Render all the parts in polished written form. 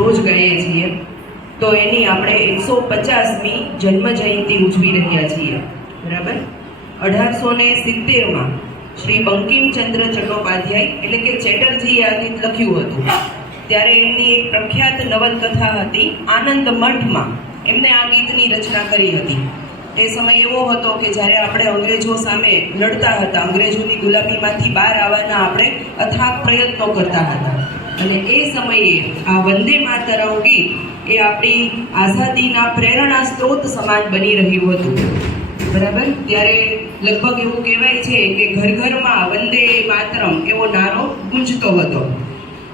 રોજ ગાઈએ છીએ, તો એની આપણે 150મી જન્મ જયંતિ ઉજવી રહ્યા છીએ. બરાબર. 1870માં શ્રી બંકિમચંદ્ર ચટ્ટોપાધ્યાય એટલે કે ચેટર્જીએ આ ગીત લખ્યું હતું. ત્યારે એમની એક પ્રખ્યાત નવલકથા હતી આનંદ મઠમાં, એમને આ ગીતની રચના કરી હતી. એ સમય એવો હતો કે જ્યારે આપણે અંગ્રેજો સામે લડતા હતા, અંગ્રેજોની ગુલામીમાંથી બહાર આવવાના આપણે અથાગ પ્રયત્નો કરતા હતા, અને એ સમયે આ વંદે માતરમ ગીત એ આપણી આઝાદીના પ્રેરણા સ્ત્રોત સમાન બની રહ્યું હતું. બરાબર. ત્યારે લગભગ એવું કહેવાય છે કે ઘર ઘરમાં વંદે માતરમ એવો નારો ગુંજતો હતો.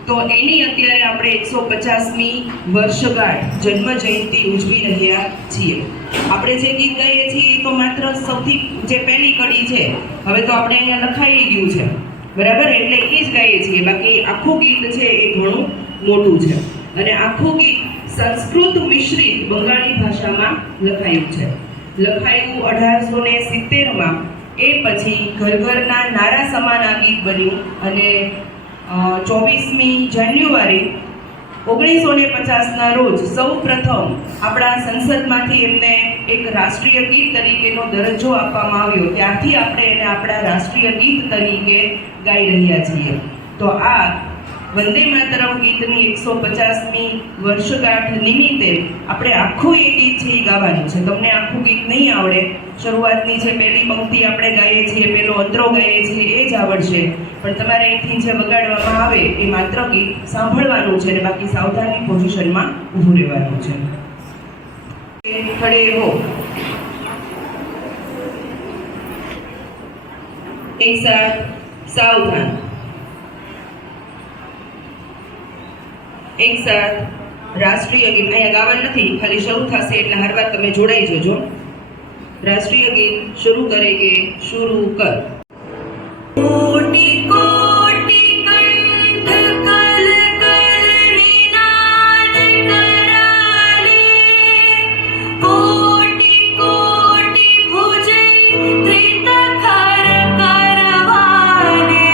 તો એની અત્યારે આપણે 150મી વર્ષગાંઠ જન્મ જયંતિ ઉજવી રહ્યા છીએ. આપણે જે ગીત ગાઈએ છીએ એ તો માત્ર સૌથી જે પહેલી કડી છે. હવે તો આપણે અહીંયા લખાઈ ગયું છે, બરાબર, એટલે એ જ ગાઈએ છીએ. બાકી આખું ગીત છે એ ઘણું મોટું છે, અને આખું ગીત સંસ્કૃત મિશ્રિત બંગાળી ભાષામાં લખાયું છે. લખાયું 1870માં. એ પછી ઘર ઘરના નારા સમાન આ ગીત બન્યું, અને 24મી જાન્યુઆરી 1950ના રોજ સૌ પ્રથમ આપણા સંસદમાંથી એમને એક રાષ્ટ્રીય ગીત તરીકેનો દરજ્જો આપવામાં આવ્યો. ત્યારથી આપણે એને આપણા રાષ્ટ્રીય ગીત તરીકે ગાઈ રહ્યા છીએ. તો આ વંદે માતરમ ગીતની 150મી વર્ષગાંઠ નિમિત્તે આપણે આખું એ ગીત છે એ ગાવાનું છે. તમને આખું ગીત નહીં આવડે, શરૂઆતની જે પહેલી પંક્તિ આપણે ગાઈએ છીએ, પહેલો અંતરો ગાઈએ છીએ એ જ આવડશે, પણ તમારે અહીંથી જે વગાડવામાં આવે એ માત્ર ગીત સાંભળવાનું છે, અને બાકી સાવધાની પોઝિશનમાં ઊભું રહેવાનું છે. ખડે હો, એક સાથ, સાવધાન, એક સાથ. રાષ્ટ્રીય ગીત અહીંયા ગાવાનું નથી, ખાલી શરૂ થશે એટલે હર વાર તમે જોડાઈ જજો. રાષ્ટ્રીય ગીત શરૂ કરેંગે, શુरू કર. કોટી કોટી કંઠ કલ કલ નિનાદ કરાલે, કોટી કોટી ભુજે ધૃત ખર કરવાલે,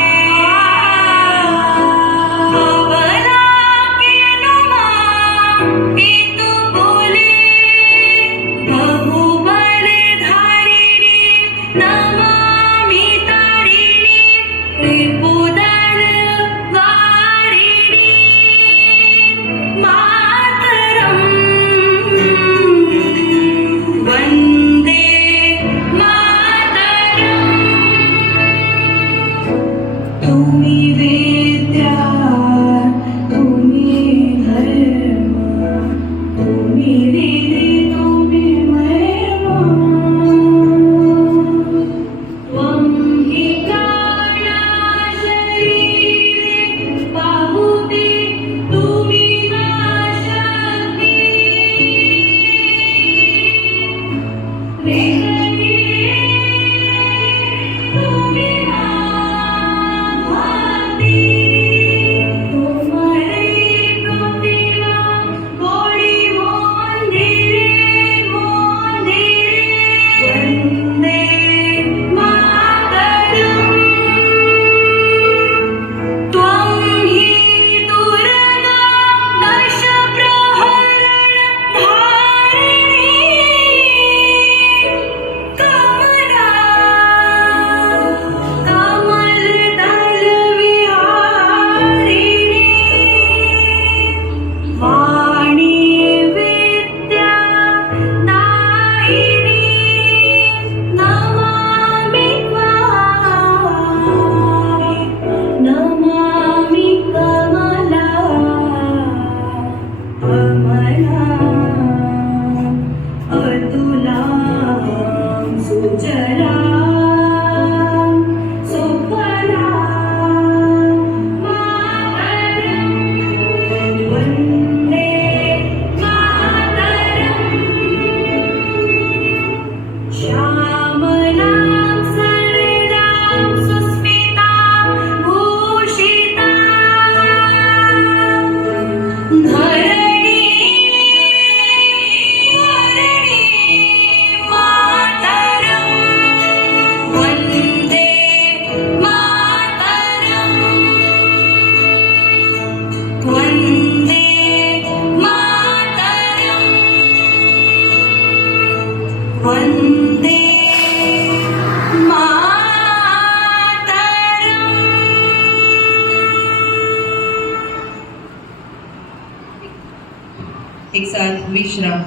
एक साथ विश्राम।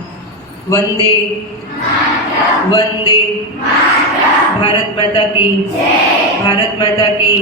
वंदे वंदे भारत माता की, भारत माता की।